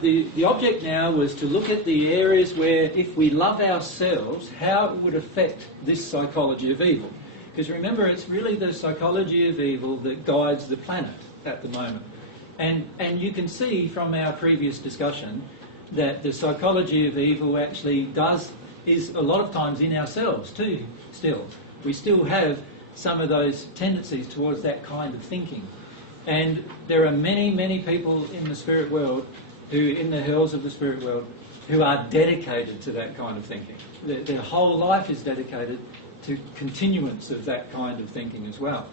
the object now was to look at the areas where if we love ourselves, how it would affect this psychology of evil. Because remember, it's really the psychology of evil that guides the planet at the moment. And you can see from our previous discussion that the psychology of evil actually is a lot of times in ourselves too, still. We still have some of those tendencies towards that kind of thinking. And there are many, many people in the spirit world in the hells of the spirit world, who are dedicated to that kind of thinking. Their whole life is dedicated to continuance of that kind of thinking as well.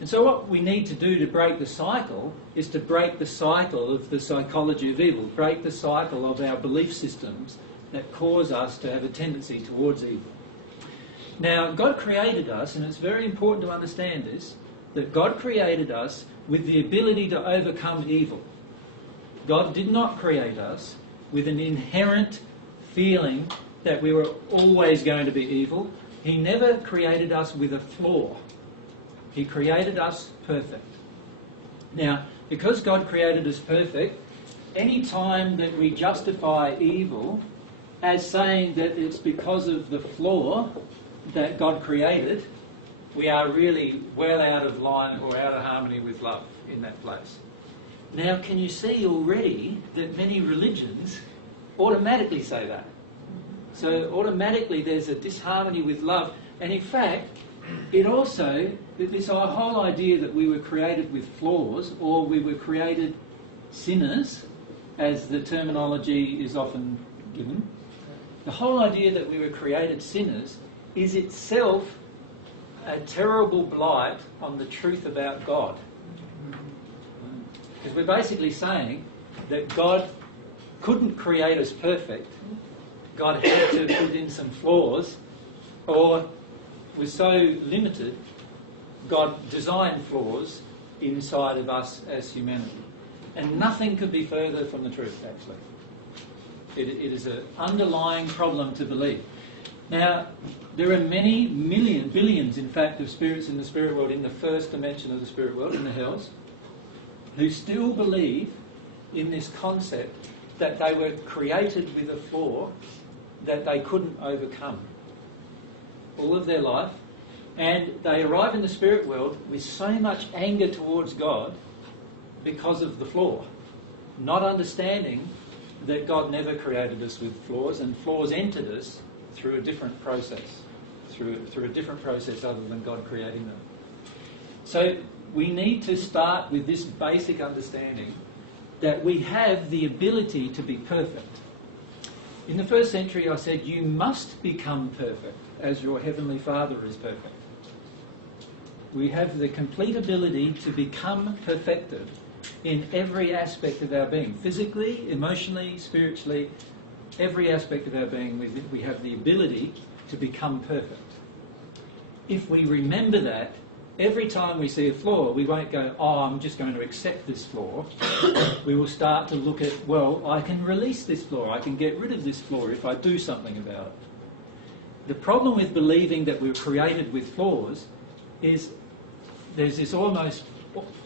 And so what we need to do to break the cycle is to break the cycle of the psychology of evil, break the cycle of our belief systems that cause us to have a tendency towards evil. Now, God created us, and it's very important to understand this, that God created us with the ability to overcome evil. God did not create us with an inherent feeling that we were always going to be evil. He never created us with a flaw. He created us perfect. Now, because God created us perfect, any time that we justify evil as saying that it's because of the flaw that God created, we are really well out of line or out of harmony with love in that place. Now, can you see already that many religions automatically say that? So automatically there's a disharmony with love. And in fact, it also, this whole idea that we were created with flaws, or we were created sinners, as the terminology is often given, the whole idea that we were created sinners is itself a terrible blight on the truth about God. Because we're basically saying that God couldn't create us perfect. God had to put in some flaws, or was so limited, God designed flaws inside of us as humanity. And nothing could be further from the truth, actually. It is an underlying problem to believe. Now, there are many billions, in fact, of spirits in the spirit world, in the first dimension of the spirit world, in the hells, who still believe in this concept that they were created with a flaw that they couldn't overcome all of their life, and they arrive in the spirit world with so much anger towards God because of the flaw, not understanding that God never created us with flaws, and flaws entered us through a different process, through a different process other than God creating them. So we need to start with this basic understanding that we have the ability to be perfect. In the first century I said, you must become perfect as your Heavenly Father is perfect. We have the complete ability to become perfected in every aspect of our being. Physically, emotionally, spiritually, every aspect of our being, we have the ability to become perfect. If we remember that, every time we see a flaw, we won't go, oh, I'm just going to accept this flaw. We will start to look at, well, I can release this flaw, I can get rid of this flaw if I do something about it. The problem with believing that we're created with flaws is there's this almost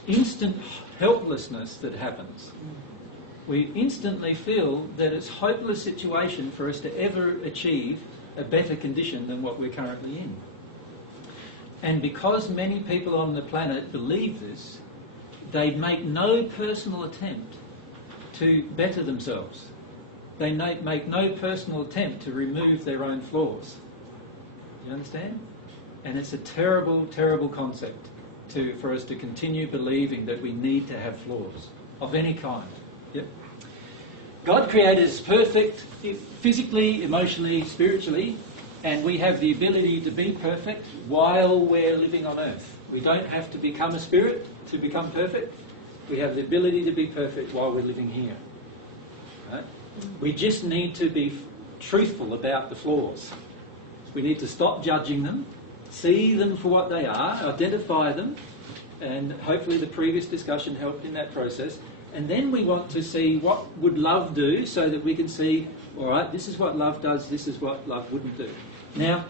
instant helplessness that happens. We instantly feel that it's a hopeless situation for us to ever achieve a better condition than what we're currently in. And because many people on the planet believe this, they make no personal attempt to better themselves. They make no personal attempt to remove their own flaws. You understand? And it's a terrible, terrible concept for us to continue believing that we need to have flaws of any kind. Yep. God created us perfect, physically, emotionally, spiritually, and we have the ability to be perfect while we're living on earth. We don't have to become a spirit to become perfect. We have the ability to be perfect while we're living here. Right? We just need to be truthful about the flaws. We need to stop judging them, see them for what they are, identify them, and hopefully the previous discussion helped in that process. And then we want to see what would love do so that we can see, all right, this is what love does, this is what love wouldn't do. Now,